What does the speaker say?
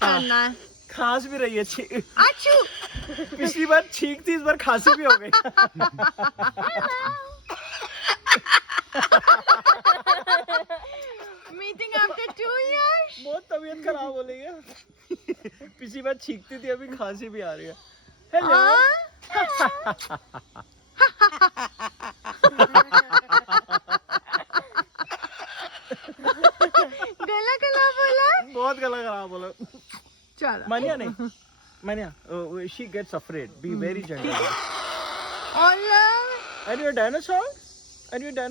करना है। खांस भी रही है आचू। पिछली बार छींक थी, इस बार खांसी भी हो गई। Meeting after 2 years। बहुत तबीयत खराब हो रही है। पिछली बार छींकती थी, अभी खांसी भी आ रही है। हेलो। गला गला बोला। बहुत गला खराब बोला। चलो मानिया नहीं, मानिया, she gets afraid. Be very gentle. और And your dinosaur? And your dinosaur?